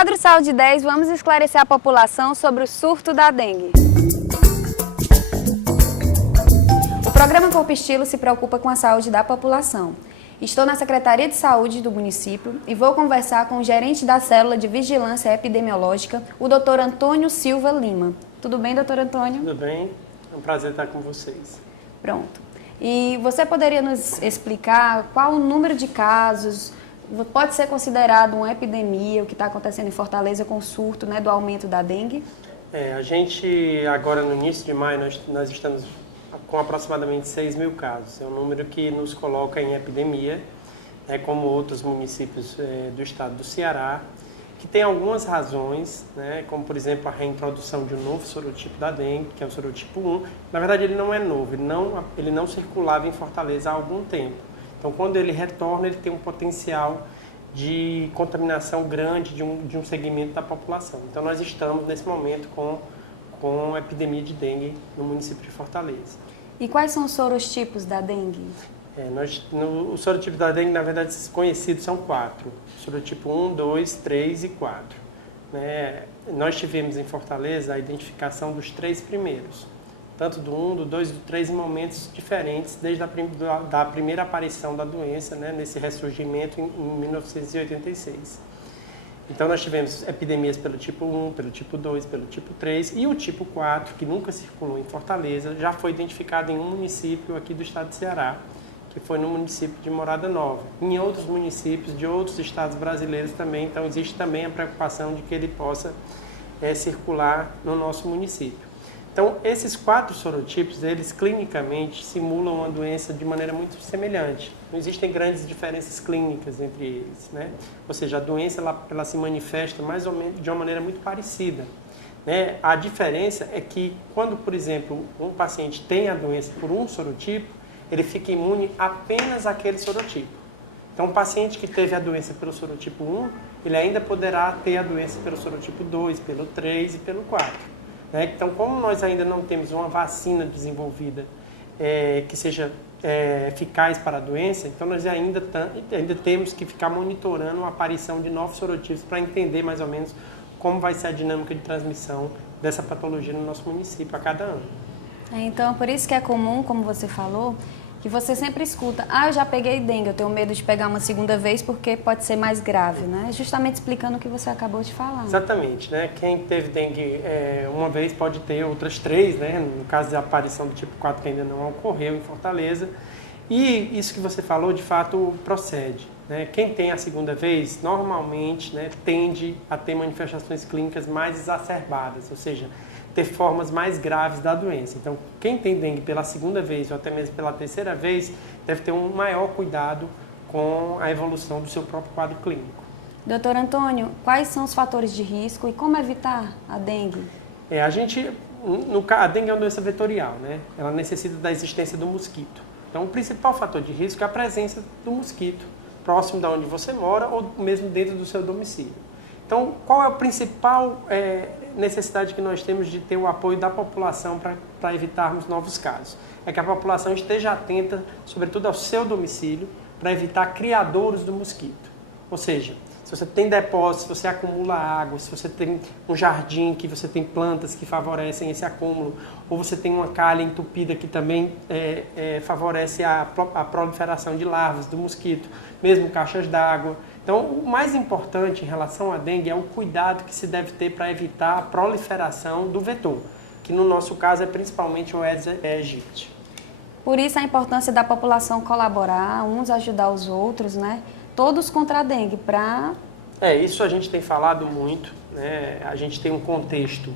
quadro Saúde 10, vamos esclarecer a população sobre o surto da dengue. O programa Corpo Estilo se preocupa com a saúde da população. Estou na Secretaria de Saúde do município e vou conversar com o gerente da Célula de Vigilância Epidemiológica, o Dr. Antônio Silva Lima. Tudo bem, doutor Antônio? Tudo bem, é um prazer estar com vocês. Pronto. E você poderia nos explicar qual o número de casos pode ser considerado uma epidemia, o que está acontecendo em Fortaleza com o surto, né, do aumento da dengue? A gente, agora no início de maio, nós estamos com aproximadamente 6 mil casos. É um número que nos coloca em epidemia, como outros municípios do estado do Ceará, que tem algumas razões, como por exemplo a reintrodução de um novo sorotipo da dengue, que é o sorotipo 1. Na verdade ele não é novo, ele não circulava em Fortaleza há algum tempo. Então quando ele retorna, ele tem um potencial de contaminação grande de um segmento da população. Então nós estamos nesse momento com epidemia de dengue no município de Fortaleza. E quais são os sorotipos da dengue? Os sorotipos da dengue, na verdade, conhecidos são 4. Sorotipo 1, 2, 3 e 4. Nós tivemos em Fortaleza a identificação dos 3 primeiros. Tanto do 1, do 2 e do 3 em momentos diferentes, desde a primeira aparição da doença, nesse ressurgimento em 1986. Então nós tivemos epidemias pelo tipo 1, pelo tipo 2, pelo tipo 3 e o tipo 4, que nunca circulou em Fortaleza, já foi identificado em um município aqui do estado de Ceará, que foi no município de Morada Nova. Em outros municípios de outros estados brasileiros também, então existe também a preocupação de que ele possa circular no nosso município. Então, esses 4 sorotipos, eles clinicamente simulam uma doença de maneira muito semelhante. Não existem grandes diferenças clínicas entre eles, Ou seja, a doença ela se manifesta mais ou menos de uma maneira muito parecida. A diferença é que quando, por exemplo, um paciente tem a doença por um sorotipo, ele fica imune apenas àquele sorotipo. Então, um paciente que teve a doença pelo sorotipo 1, ele ainda poderá ter a doença pelo sorotipo 2, pelo 3 e pelo 4. Então, como nós ainda não temos uma vacina desenvolvida que seja eficaz para a doença, então nós ainda temos que ficar monitorando a aparição de novos sorotipos para entender mais ou menos como vai ser a dinâmica de transmissão dessa patologia no nosso município a cada ano. Então, por isso que é comum, como você falou, que você sempre escuta, eu já peguei dengue, eu tenho medo de pegar uma segunda vez porque pode ser mais grave, Justamente explicando o que você acabou de falar. Exatamente, Quem teve dengue uma vez pode ter outras 3, No caso da aparição do tipo 4 que ainda não ocorreu em Fortaleza. E isso que você falou, de fato, procede. Quem tem a segunda vez, normalmente, tende a ter manifestações clínicas mais exacerbadas, ou seja, ter formas mais graves da doença. Então, quem tem dengue pela segunda vez ou até mesmo pela terceira vez, deve ter um maior cuidado com a evolução do seu próprio quadro clínico. Doutor Antônio, quais são os fatores de risco e como evitar a dengue? A dengue é uma doença vetorial, Ela necessita da existência do mosquito. Então, o principal fator de risco é a presença do mosquito próximo de onde você mora ou mesmo dentro do seu domicílio. Então, qual é a principal necessidade que nós temos de ter o apoio da população para evitarmos novos casos? É que a população esteja atenta, sobretudo ao seu domicílio, para evitar criadouros do mosquito. Ou seja, se você tem depósito, se você acumula água, se você tem um jardim que você tem plantas que favorecem esse acúmulo, ou você tem uma calha entupida que também favorece a proliferação de larvas do mosquito, mesmo caixas d'água. Então, o mais importante em relação à dengue é o cuidado que se deve ter para evitar a proliferação do vetor, que no nosso caso é principalmente o Aedes aegypti. Por isso a importância da população colaborar, uns ajudar os outros, Todos contra a dengue, para... Isso a gente tem falado muito, A gente tem um contexto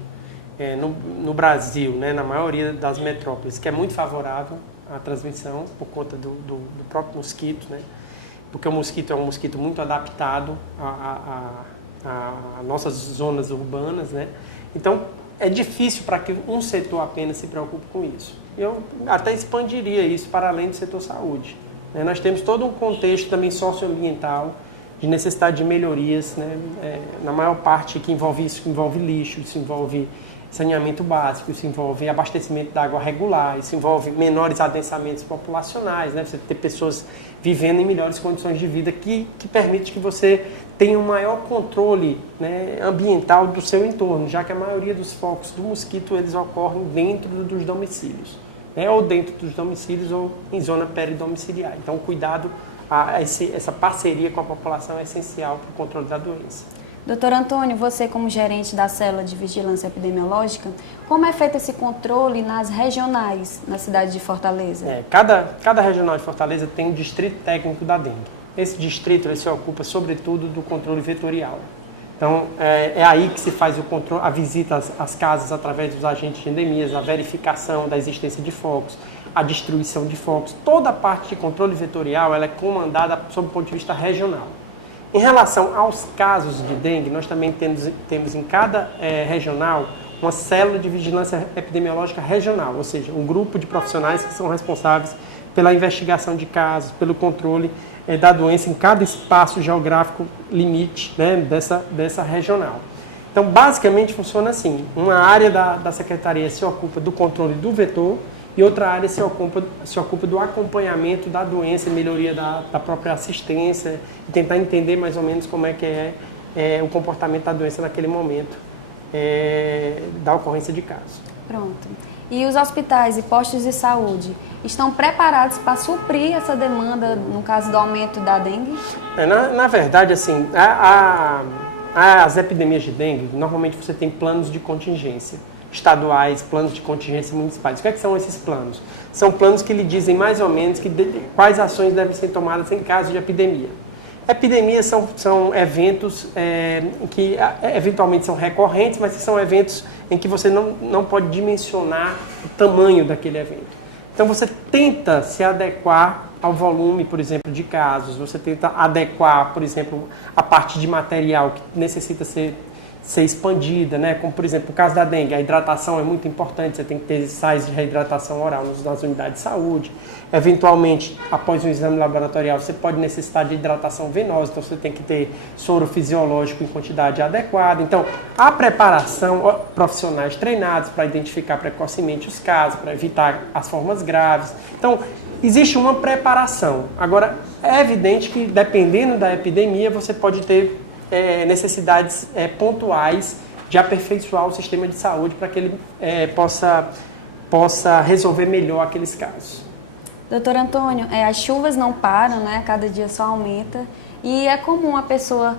no Brasil, na maioria das metrópoles, que é muito favorável à transmissão por conta do próprio mosquito, Porque o mosquito é um mosquito muito adaptado a nossas zonas urbanas, Então, é difícil para que um setor apenas se preocupe com isso. Eu até expandiria isso para além do setor saúde. Nós temos todo um contexto também socioambiental, de necessidade de melhorias, na maior parte que envolve isso, envolve lixo, isso envolve saneamento básico, isso envolve abastecimento da água regular, isso envolve menores adensamentos populacionais, né? Você ter pessoas vivendo em melhores condições de vida que permite que você tenha um maior controle, né, ambiental do seu entorno, já que a maioria dos focos do mosquito eles ocorrem dentro dos domicílios, né? Ou dentro dos domicílios ou em zona peridomiciliar. Então, cuidado, essa parceria com a população é essencial para o controle da doença. Doutor Antônio, você como gerente da célula de vigilância epidemiológica, como é feito esse controle nas regionais na cidade de Fortaleza? Cada regional de Fortaleza tem um distrito técnico da dengue. Esse distrito ele se ocupa sobretudo do controle vetorial. Então é aí que se faz o controle, a visita às casas através dos agentes de endemias, a verificação da existência de focos, a destruição de focos. Toda a parte de controle vetorial ela é comandada sob o ponto de vista regional. Em relação aos casos de dengue, nós também temos em cada regional uma célula de vigilância epidemiológica regional, ou seja, um grupo de profissionais que são responsáveis pela investigação de casos, pelo controle da doença em cada espaço geográfico limite, né, dessa regional. Então, basicamente, funciona assim. Uma área da secretaria se ocupa do controle do vetor e outra área se ocupa do acompanhamento da doença e melhoria da própria assistência e tentar entender mais ou menos como é que é o comportamento da doença naquele momento da ocorrência de caso. Pronto. E os hospitais e postos de saúde estão preparados para suprir essa demanda no caso do aumento da dengue? Na verdade, assim, as epidemias de dengue, normalmente você tem planos de contingência estaduais, planos de contingência municipais. O que são esses planos? São planos que lhe dizem mais ou menos quais ações devem ser tomadas em caso de epidemia. Epidemias são eventos que eventualmente são recorrentes, mas que são eventos em que você não pode dimensionar o tamanho daquele evento. Então você tenta se adequar ao volume, por exemplo, de casos, você tenta adequar, por exemplo, a parte de material que necessita ser expandida, né? Como, por exemplo, o caso da dengue, a hidratação é muito importante, você tem que ter sais de reidratação oral nas unidades de saúde. Eventualmente, após um exame laboratorial, você pode necessitar de hidratação venosa, então você tem que ter soro fisiológico em quantidade adequada. Então, a preparação, profissionais treinados para identificar precocemente os casos, para evitar as formas graves. Então, existe uma preparação. Agora, é evidente que, dependendo da epidemia, você pode ter necessidades pontuais de aperfeiçoar o sistema de saúde para que ele possa resolver melhor aqueles casos. Doutor Antônio, as chuvas não param, né? Cada dia só aumenta e é comum a pessoa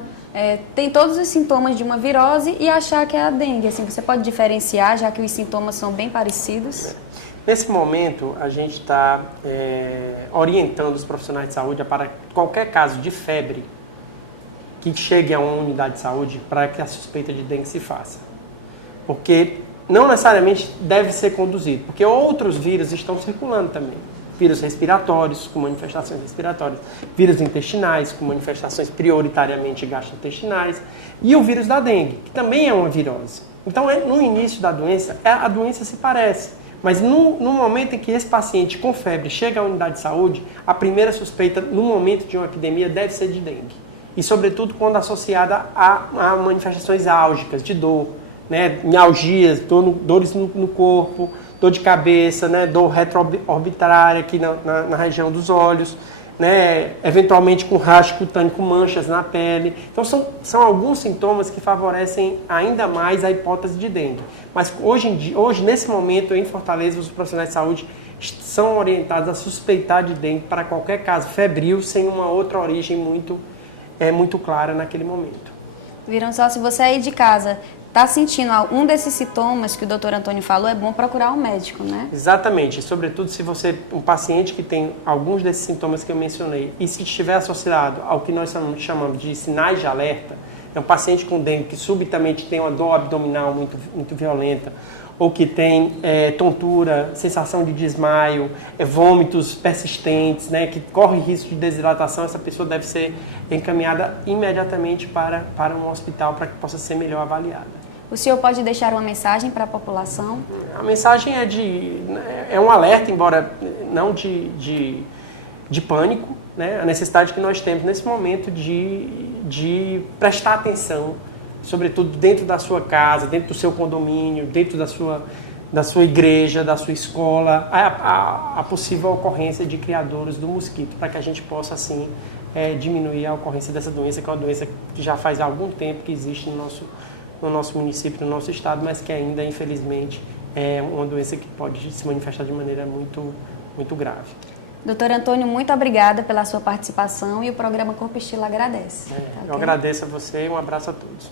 tem todos os sintomas de uma virose e achar que é a dengue. Assim, você pode diferenciar, já que os sintomas são bem parecidos? Nesse momento, a gente está orientando os profissionais de saúde para qualquer caso de febre que chegue a uma unidade de saúde para que a suspeita de dengue se faça. Porque não necessariamente deve ser conduzido, porque outros vírus estão circulando também. Vírus respiratórios, com manifestações respiratórias, vírus intestinais, com manifestações prioritariamente gastrointestinais, e o vírus da dengue, que também é uma virose. Então, no início da doença, a doença se parece, mas no momento em que esse paciente com febre chega à unidade de saúde, a primeira suspeita, no momento de uma epidemia, deve ser de dengue. E, sobretudo, quando associada a manifestações álgicas de dor, né? Mialgias, dores no corpo, dor de cabeça, né? Dor retroorbitária aqui na região dos olhos, né? Eventualmente com rastro cutâneo, com manchas na pele. Então, são alguns sintomas que favorecem ainda mais a hipótese de dengue. Mas hoje, nesse momento, em Fortaleza, os profissionais de saúde são orientados a suspeitar de dengue para qualquer caso febril, sem uma outra origem muito clara naquele momento. Viram só, se você aí de casa está sentindo algum desses sintomas que o doutor Antônio falou, é bom procurar um médico, né? Exatamente, sobretudo se você, um paciente que tem alguns desses sintomas que eu mencionei, e se estiver associado ao que nós chamamos de sinais de alerta, é um paciente com dengue que subitamente tem uma dor abdominal muito violenta, ou que tem tontura, sensação de desmaio, vômitos persistentes, né, que corre risco de desidratação, essa pessoa deve ser encaminhada imediatamente para um hospital para que possa ser melhor avaliada. O senhor pode deixar uma mensagem para a população? A mensagem é um alerta, embora não de pânico, né, a necessidade que nós temos nesse momento de prestar atenção sobretudo dentro da sua casa, dentro do seu condomínio, dentro da sua igreja, da sua escola, a possível ocorrência de criadouros do mosquito, para que a gente possa, assim, diminuir a ocorrência dessa doença, que é uma doença que já faz algum tempo que existe no nosso município, no nosso estado, mas que ainda, infelizmente, é uma doença que pode se manifestar de maneira muito, muito grave. Doutor Antônio, muito obrigada pela sua participação e o programa Corpo Estilo agradece. Eu agradeço a você e um abraço a todos.